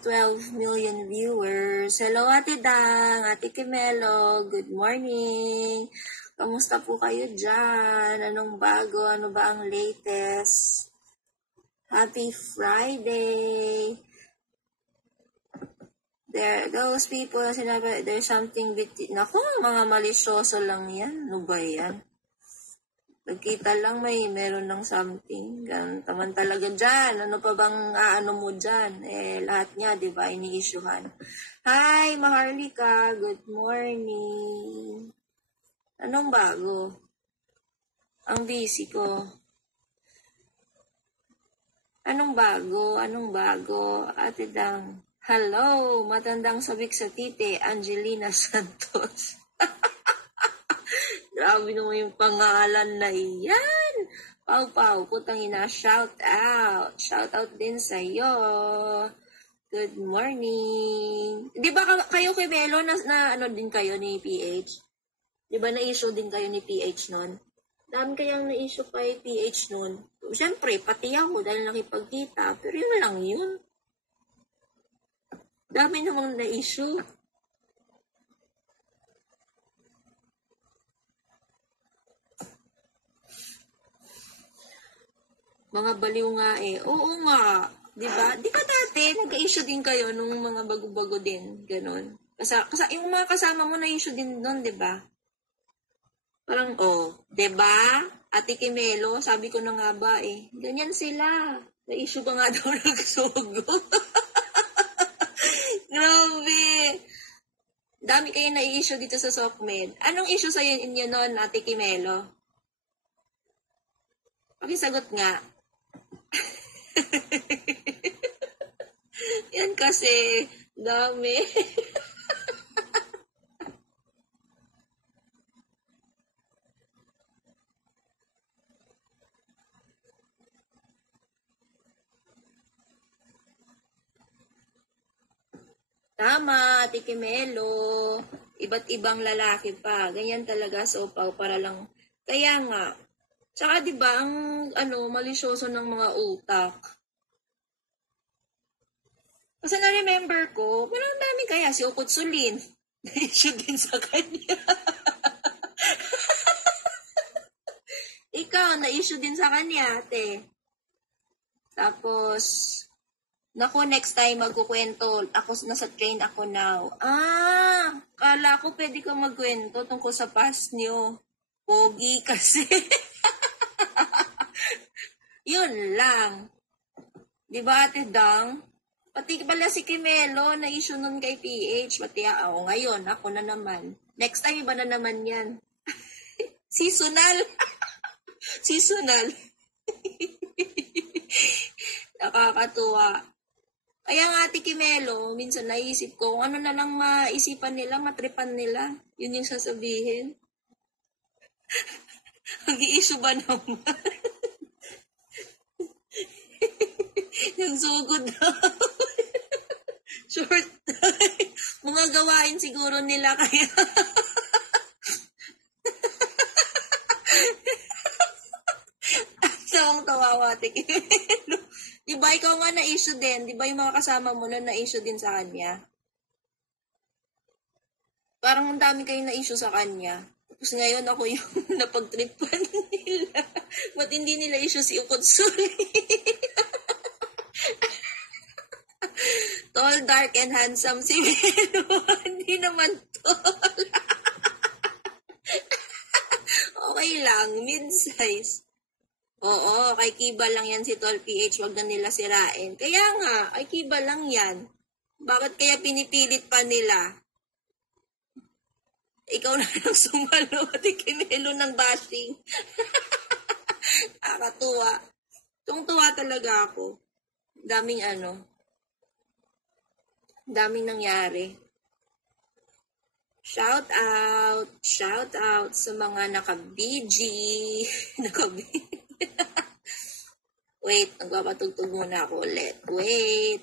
12 million viewers. Hello, Ate Dang, Ate Kimelo, good morning. Kamusta po kayo dyan? Anong bago? Ano ba ang latest? Happy Friday! Those people, sinabi, there's something between, naku, mga malisyoso lang yan. Ano ba yan? Nagkita lang meron ng something. Ganun taman talaga dyan. Ano pa bang ano mo dyan? Lahat niya, di ba, ini-issuehan. Hi, Maharlika. Good morning. Anong bago? Ang busy ko. Anong bago? Ate Dang. Hello, matandang sabik sa tite, Angelina Santos. Grabe naman yung pangalan na iyan. Pau, putang ina, shout out. Shout out din sa'yo. Good morning. Di ba kayo kay Melo na ano din kayo ni PH? Di ba na-issue din kayo ni PH nun? Dami kayang na-issue kay PH nun. Siyempre, pati ako dahil nakipagkita. Pero yun lang yun. Dami namang na-issue. Mga baliw nga eh. Oo nga. Diba? Di ba dati, nag-issue din kayo nung mga bago-bago din. Ganon. Yung mga kasama mo na-issue din doon, diba? Parang, diba? Ate Kimelo, sabi ko na nga ba eh. Ganyan sila. Na-issue ba nga daw nagsugo? Grabe. Dami kayo na-issue dito sa SOCMED. Anong issue sa inyo noon, Ate Kimelo? Pakisagot nga. Yan kasi, dami. Tama, Ate Kimelo. Iba't ibang lalaki pa. Ganyan talaga, sopaw para lang. Kaya nga, tsaka diba, ang malisyoso ng mga utak. Kasi na-remember ko, parang dami kaya si Okutsulin. Na-issue din sa kanya. Ikaw, na-issue din sa kanya, ate. Tapos, naku, next time magkukwento. Nasa train ako now. Kala ko pwede ko magkwento tungkol sa past nyo. Pogi kasi. Yun lang. Di ba, Ate Dang? Pati pala si Kimelo na issue nun kay PH. Pati ako ngayon, ako na naman. Next time, iba na naman yan. Seasonal. Seasonal. Nakakatuwa. Kaya nga, Ate Kimelo, minsan naisip ko, kung ano na lang maisipan nila, matripan nila. Yun yung sasabihin. Mag-i-issue ba naman? Yung sugod daw. Short time. Mga gawain siguro nila kaya. Sawang tawawa, Ate Kimelo. Diba ikaw nga na-issue din? Diba yung mga kasama mo na na-issue din sa kanya? Parang ang dami kayong na-issue sa kanya. Tapos ngayon ako yung napag-tripan nila. Ba't hindi nila issue si Ukutsuli? Tall, dark, and handsome si Melo. Hindi naman tall. Okay lang, mid-size. Oo, kay Kiba lang yan si Tall PH. Wag na nila sirain. Kaya nga, kay Kiba lang yan. Bakit kaya pinipilit pa nila? Ikaw na lang sumalo at Kimelo ng bashing. Nakakatuwa. Tungtuwa talaga ako. Daming nangyari. Shout out sa mga naka-BG. Wait, nagpapatugtog muna ako ulit. Wait.